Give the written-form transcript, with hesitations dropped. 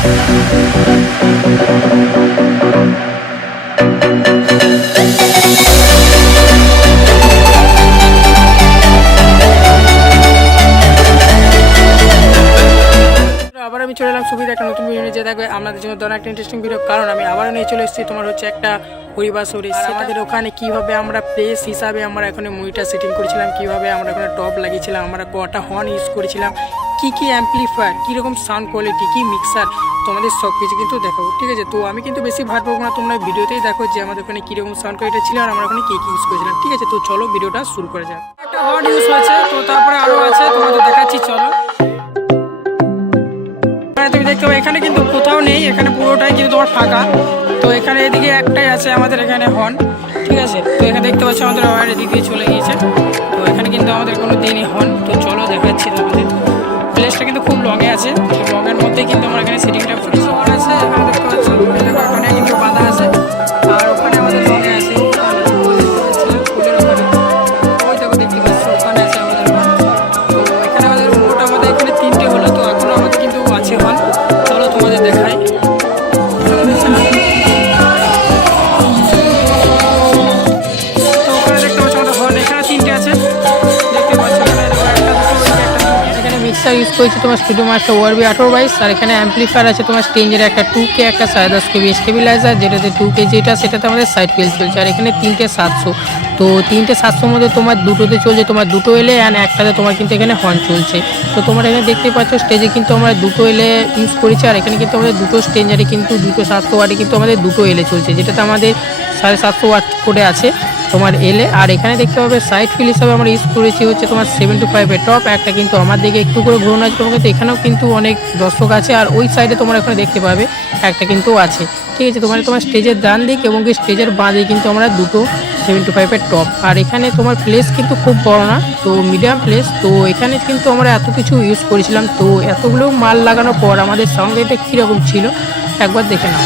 আবার আমি চলে এলাম সুবিধা একটা নতুন ভিডিও নিয়ে, যে দেখবে আপনাদের জন্য ধরো একটা ইন্টারেস্টিং ভিডিও, কারণ আমি আবারও নিয়ে চলে এসেছি তোমার হচ্ছে একটা পরিবার শরীর। আমাদের ওখানে কিভাবে আমরা প্লেস হিসাবে আমরা এখানে মুভিটা সেটিং করেছিলাম, কিভাবে আমরা এখানে টপ লাগিয়েছিলাম, আমরা কটা হর্ন ইউজ করেছিলাম, কি কি অ্যাম্পলিফায়ার, কীরকম সাউন্ড কোয়ালিটি, কি মিক্সার, তোমাদের সব কিছু কিন্তু দেখাবো, ঠিক আছে? তো আমি কিন্তু বেশি ভাট পাবো না, তোমরা ভিডিওতেই দেখো যে আমাদের ওখানে কীরকম সাউন্ড কোয়ালিটি ছিল আর আমরা ওখানে কী ইউজ করেছিলাম, ঠিক আছে? তো চলো ভিডিওটা শুরু করা যাক। একটা হর্ন ইউজ হয়েছে, তো তারপরে আরও আছে, তোমাদের দেখাচ্ছি, চলো। তুমি দেখতে পাবে এখানে কিন্তু কোথাও নেই, এখানে পুরোটাই কিন্তু তোমার ফাঁকা। তো এখানে এদিকে একটাই আছে আমাদের এখানে হর্ন, ঠিক আছে? তো এখানে দেখতে পাচ্ছি আমাদের ওয়ার এদিকে চলে গিয়েছে, তো এখানে কিন্তু আমাদের কোনো দিনই হর্ন। তো চলো দেখাচ্ছি তোমাদের। প্লেসটা কিন্তু খুব লংয়ে আছে, তো লংয়ের মধ্যেই কিন্তু আমরা এখানে সেটিংটা করেছি। হর্ন আছে এখানে দেখতে পাচ্ছি, ওখানে কিন্তু বাঁধা আছে, আর ওখানে আমাদের লংয়ে আছে, ফুলের ওখানে ওই দেখো দেখতে পাচ্ছি, ওখানে আছে আমাদের হর্ন। তো এখানে আমাদের মোট আমাদের এখানে 3টে হলো, তো এখনও আমাদের কিন্তু আছে হর্ন। চলো তোমাদের দেখাই। তো ওখানে দেখতে পাচ্ছি আমাদের হর্ন, এখানে 3টে আছে, দেখতে পাচ্ছি। এখানে মিক্সার ইউজ করেছি তোমার স্টুডিও মাস্টার ওয়ারবি 1822, আর এখানে অ্যাম্পলিফায়ার আছে তোমার স্টেঞ্জের একটা 2K, একটা 10.5 KB স্টেবিলাইজার, যেটাতে 2K যেটা সেটাতে আমাদের সাইড পেল চলছে, আর এখানে 3টে 700। তো 3টে 700 মধ্যে তোমার দুটোতে চলছে তোমার দুটো এলে, অ্যান্ড একটাতে তোমার কিন্তু এখানে হর্ন চলছে। তো তোমরা এখানে দেখতে পাচ্ছ স্টেজে কিন্তু আমরা দুটো এলে ইউজ করেছি, আর এখানে কিন্তু আমাদের দুটো স্টেঞ্জারে কিন্তু 200 ওয়াটে কিন্তু আমাদের দুটো এলে চলছে, যেটাতে আমাদের 750 ওয়াট করে আছে তোমার এলে। আর এখানে দেখতে পাবে সাইড ফিল হিসাবে আমরা ইউজ করেছি হচ্ছে তোমার 725 এর টপ একটা, কিন্তু আমার দিকে একটু করে ঘোরানো আছে তোমাকে, তো এখানেও কিন্তু অনেক দর্শক আছে, আর ওই সাইডে তোমরা এখানে দেখতে পাবে একটা কিন্তু আছে, ঠিক আছে? তোমার স্টেজের ডান দিক এবং কি স্টেজের বাঁ দিকে কিন্তু আমরা দুটো 725 এর টপ। আর এখানে তোমার প্লেস কিন্তু খুব বড় না, তো মিডিয়াম প্লেস। তো এখানে কিন্তু আমরা এত কিছু ইউজ করেছিলাম, তো এতগুলো মাল লাগানোর পর আমাদের সাউন্ড এটা কীরকম ছিল একবার দেখে নাও।